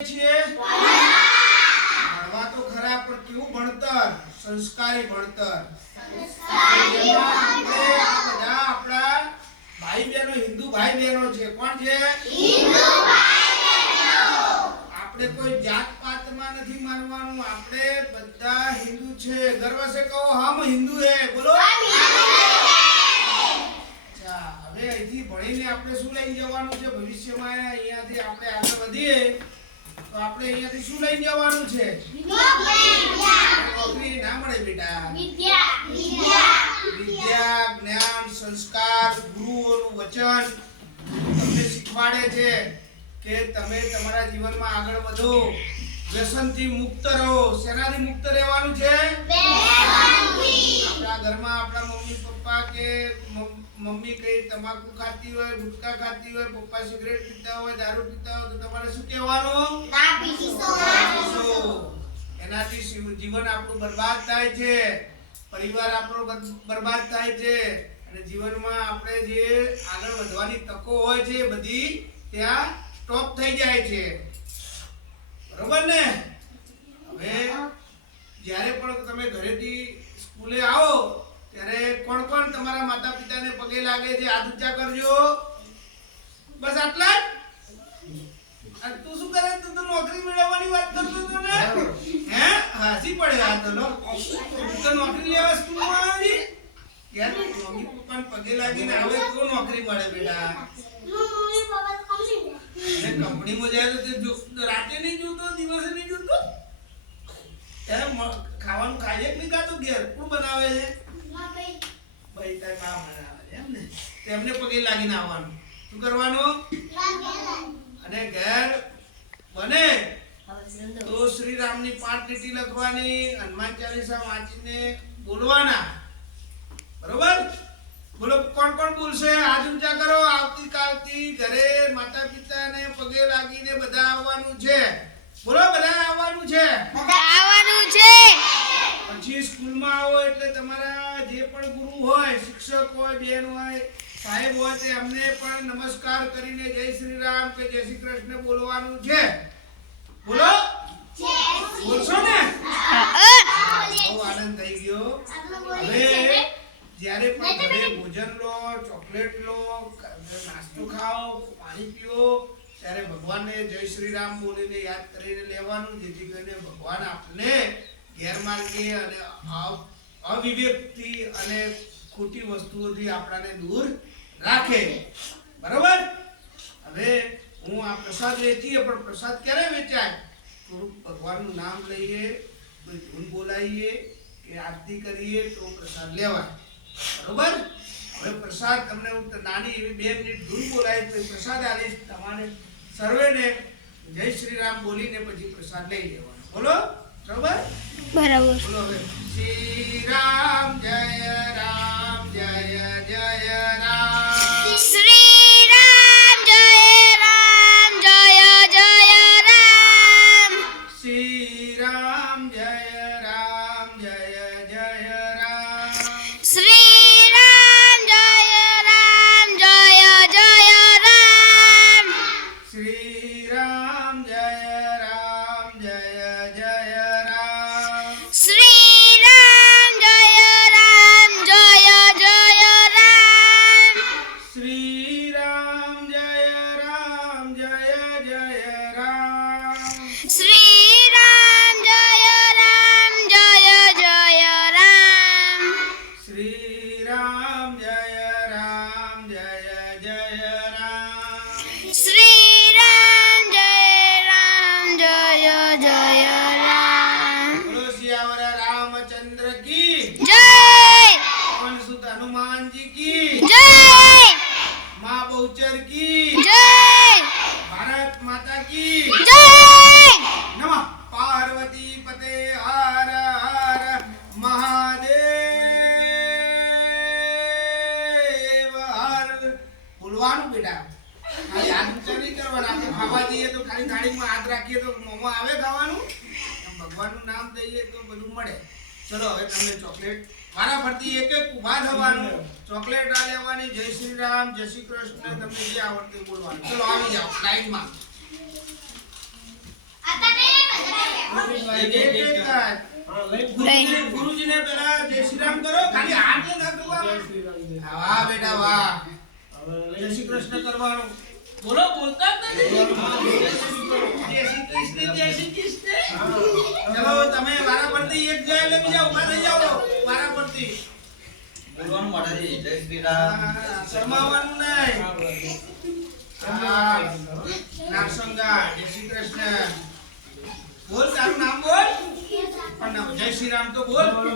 છીએ ભણવા તો ખરા પણ કેવું ભણતર સંસ્કારી ભણતર આપણે આ બધા આપણા ભાઈ બહેનો હિન્દુ ભાઈ બહેનો છે કોણ છે હિન્દુ ભાઈ બહેનો આપણે કોઈ જાત પાતમાં નથી માનવાનું આપણે બધા હિન્દુ છે ગર્વ સે કહો હમ હિન્દુ હે બોલો અચ્છા હવે અહીંથી ભણીને આપણે શું લઈને જવાનું છે ભવિષ્યમાં અહીંયાથી આપણે આગળ વધીએ તો આપણે અહીંયાથી શું લઈને જવાનું છે નોકરી ના મળે બેટા વિદ્યા જ્ઞાન સંસ્કાર ગુરુઓનું વચન તમને શીખવાડે છે કે તમે તમારા જીવનમાં આગળ વધો વ્યસનથી મુક્ત રહો શેનાથી મુક્ત રહેવાનું છે આપણા ઘરમાં આપણા મમ્મી પપ્પા કે મમ્મી કઈ તમાકુ ખાતી હોય ગુટકા ખાતી હોય પપ્પા સિગરેટ પીતા હોય દારૂ પીતા હોય તો તમારે શું કહેવાનું ના પીશો એનાથી જીવન આપણું બરબાદ થાય છે પરિવાર આપણો બરબાદ થાય છે અને જીવનમાં આપણે જે આગળ વધવાની તકો હોય છે બધી ત્યાં સ્ટોપ થઈ જાય છે બરોબર ને હવે જ્યારે પણ તમે ઘરેથી સ્કૂલે આવો ત્યારે કોણ કોણ તમારા માતા પિતાને પગે લાગે છે હાથ ઊંચા કરજો બસ આટલા જ તું શું કરે તું તો નોકરી મેળવવાની વાત કરતો હતો ને હે હાસી પડે આ તો તો નોકરી લેવા સ્કૂલમાં આવી યાર મમ્મી પપ્પાને પગે લાગીને આવે તો નોકરી મળે બેટા મમ્મી પપ્પા કંપનીમાં જાય તો તે રાતે નહીં જોતો દિવસે નહીં જોતો ત્યારે ખાવાનું ખાઈએ કે નહીં ખાતો ઘેર કોણ બનાવે છે ભાઈ તાર બા બનાવે છે એમ ને તેમને પગે લાગીને આવવાનું શું કરવાનું અને ઘેર બને તો શ્રી રામની 5 લીટી લખવાની હનુમાન ચાલીસા વાંચીને બોલવાના બરોબર બોલો કોણ કોણ બોલશે હાથ ઊંચા કરો આવતીકાલથી ઘરે માતા પિતાને પગે લાગીને બધા આવવાનું છે બોલો બધા આવવાનું છે પછી સ્કૂલમાં આવો એટલે તમારા જે પણ ગુરુ હોય શિક્ષક હોય બેન હોય સાહેબ હોય તે અમને પણ નમસ્કાર કરીને જય શ્રી રામ કે જય શ્રી કૃષ્ણ બોલવાનું છે બોલો બોલશો ને બહુ આનંદ થઈ ગયો હવે જ્યારે પણ ઘરે ભોજન લો ચોકલેટ લો નાસ્તો ખાઓ પાણી પીઓ ત્યારે ભગવાનને જય શ્રી રામ બોલીને યાદ કરીને લેવાનું જેથી કરીને ભગવાન આપને ગેરમાર્ગે અને અવિવેકથી અને ખોટી વસ્તુઓથી આપણાને દૂર રાખે બરાબર હવે હું આ પ્રસાદ વેચીએ પણ પ્રસાદ ક્યારે વેચાય થોડુંક ભગવાનનું નામ લઈએ કોઈ ધૂન બોલાવીએ કે આરતી કરીએ તો પ્રસાદ લેવાય બરોબર હવે પ્રસાદ તમને હું નાની એવી 2 મિનિટ ધૂન બોલાવી તો પ્રસાદ આલીશ તમારે સર્વેને જય શ્રી રામ બોલીને પછી પ્રસાદ લઈ લેવાનો બોલો બરોબર બોલો હવે શ્રી રામ જય રામ જય જય રામ શ્રી રામ જય રામ જય જય રામ શ્રી રામ જય રામ જય જય રામ શ્રી રામ જય રામ જય જય રામ શ્રી રામ જય રામ જય જય રામ શ્રી રામ જય રામ જય જય રામ શ્રી રામ જય રામ જય જય રામ શ્રી રામ જય રામ જય જય રામ શ્રી રામ જય રામ જય જય રામ શ્રી રામ જય રામ જય જય રામ બોલો સિયાવર રામચંદ્ર કી જય पवन सुत हनुमान जी की જય माँ बहुचर की જય भारत माता की જય नमः पार्वती पते हर हर महादेव हर बोलવાનું બેટા આ યાદ નહીં કરવાના આપણે ખાવા જઈએ તો ખાલી થાળીમાં હાથ રાખીએ તો મોંમાં આવે ખાવાનું ભગવાનનું નામ દઈએ તો બધું મળે ચલો હવે તમને ચોકલેટ મારા ફરતી એક એક ઉભા થવાનું ચોકલેટ આ લેવાની જય શ્રી રામ જય શ્રી કૃષ્ણ તમને જે આવડતું બોલવાનું ચલો આવી જાઓ લાઈનમાં એક જ. ગુરુજીને પહેલા જય શ્રી રામ કરો, ખાલી હાથ ના કરવાનું. વાહ બેટા વાહ, જય શ્રી કૃષ્ણ કરવાનું. બોલો, બોલતા જ નથી. જય શ્રી કૃષ્ણ, જય શ્રી કૃષ્ણ. ચલો તમે વારા પરથી એક જાય એટલે બીજા ઉભા થઈ જાઓ. વારા પરથી બોલવાનું મોઢાથી જય શ્રી રામ. શરમાવાનું નહીં. હા, નારસંગા, જય શ્રી કૃષ્ણ. બોલ, તારું નામ બોલ. પણ નામ જય શ્રી રામ તો બોલ. બોલ.